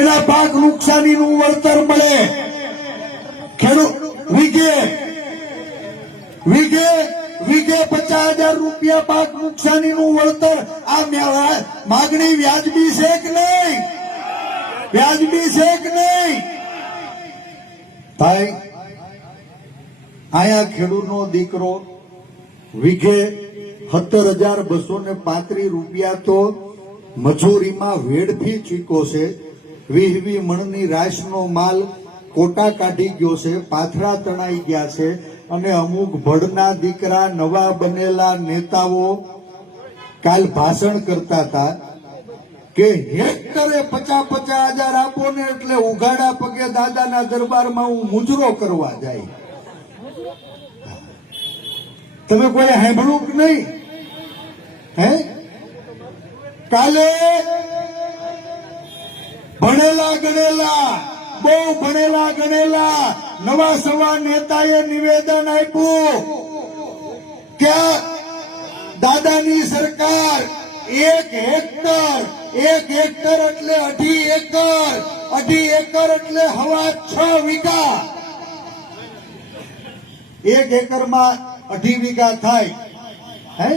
એના પાક નુકસાનીનું વળતર મળે. ખેડૂત વીઘે 50,000 રૂપિયા પાક નુકસાનીનું વળતર. આ માગણી વ્યાજબી છે કે નહીં? વ્યાજબી છે કે નહીં? ભાઈ આયા ખેડૂતનો દીકરો વીઘે 17,235 રૂપિયા તો મજૂરીમાં વેડફી ચૂક્યો છે. 20 મણની રાશનો માલ કોટા કાઢી ગયો છે, પાથરા તણાઈ ગયા છે. અને અમુક ભડના દીકરા નવા બનેલા નેતાઓ કાલ ભાષણ કરતા હતા કે હેક્ટરે 50,000 આપો ને એટલે ઉઘાડા પગે દાદાના દરબારમાં હું મુજરો કરવા જાય. તમે કોઈ સાંભળ્યું કે નહીં? હે કાલે ભણેલા ગણેલા, બહુ ભણેલા ગણેલા નવા સવા નેતાએ નિવેદન આપ્યું કે દાદાની સરકાર 1 હેક્ટર એટલે 2.5 એકર, 2.5 એકર એટલે 6.5 વીઘા. 1 એકરમાં 2.5 વીઘા થાય. હે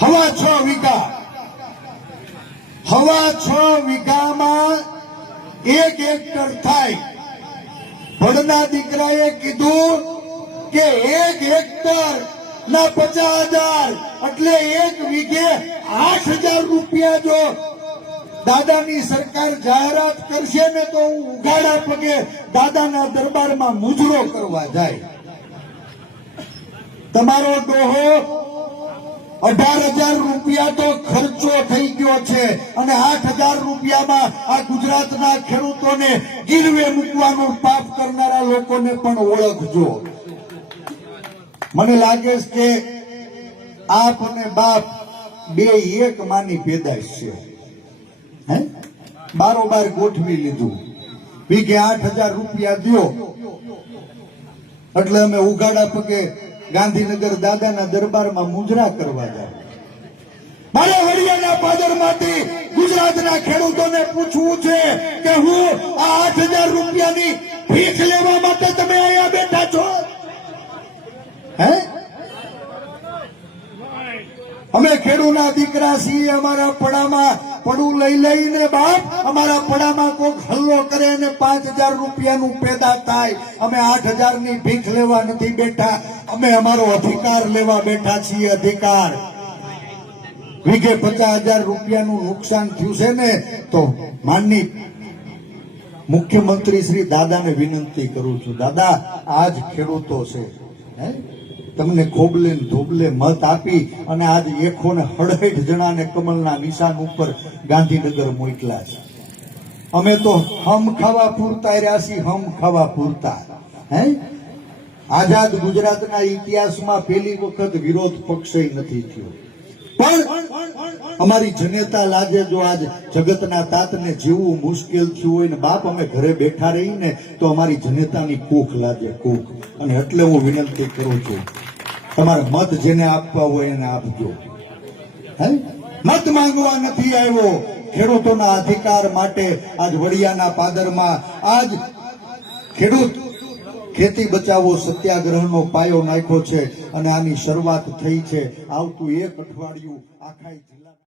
6.5 વીઘા. 6.5 વીઘામાં 1 હેક્ટર થાય. ભડના દીકરાએ કીધું કે 1 હેક્ટર ના 50,000 એટલે 1 વીઘે 8,000 રૂપિયા જો દાદાની સરકાર જાહેરાત કરશે ને તો હું ઉઘાડા પગે દાદાના દરબારમાં મુજરો કરવા જાય. તમારો ડોહો 18,000 રૂપિયા તો ખર્ચો થઈ ગયો છે અને 8,000 રૂપિયામાં આ ગુજરાતના ખેડૂતોને ગીરવે મૂકવાનું પાપ કરનારા લોકોને પણ ઓળખજો. મને લાગે છે કે આપ અને બાપ બે એક માની પેદાશ છે. હે બારોબાર ગોઠવી લીધું. વીઘે 8,000 રૂપિયા દ્યો એટલે અમે ઉઘાડા પગે ગાંધીનગર દાદાના દરબારમાં મુજરા કરવા જાય. મારે હરિયાણા પાદરમાંથી ગુજરાતના ખેડૂતોને પૂછવું છે કે હું આ 8,000 રૂપિયાની ભીખ લેવા માટે તમે અહીંયા બેઠા છો? હે અમે ખેડૂતના દીકરા છીએ. અમારા પડામાં પડું લઈ લઈને બાપ અમારા પડામાં કોઈક હલ્લો કરે અને 5,000 રૂપિયાનું પેદા થાય. અમે 8,000 ની ભીખ લેવા નથી બેઠા, અમે અમારો અધિકાર લેવા બેઠા છીએ. અધિકાર. વીઘે 50,000 રૂપિયાનું નુકસાન થયું છે ને તો માનની મુખ્યમંત્રી શ્રી દાદાને વિનંતી કરું છું, દાદા આજ ખેડૂતો છે તમને ખોબલે ધોબલે મત આપી અને આજ 168 જણાને કમલના નિશાન ઉપર ગાંધીનગર મોકલા છે. અમે તો હમ ખાવા પૂરતા રહ્યા છીએ, હમ ખાવા પૂરતા. હે આઝાદ ગુજરાતના ઇતિહાસમાં પહેલી વખત વિરોધ પક્ષ નથી થયો. પણ અમારી જનેતા લાજે જો આજ જગતના તાતને જીવવું મુશ્કેલ થયું હોય ને બાપ અમે ઘરે બેઠા રહીને તો અમારી જનેતાની કૂખ લાગે, કૂખ. અને એટલે હું વિનંતી કરું છું તમારા મત જેને આપવા હોય એને આપજો. હે મત માંગવા નથી આવ્યો. ખેડૂતોના અધિકાર માટે આજ વડિયાના પાદરમાં આજ ખેડૂત ખેતી બચાવો સત્યાગ્રહનો પાયો નાખ્યો છે અને આની શરૂઆત થઈ છે. આવતું 1 અઠવાડિયું આખા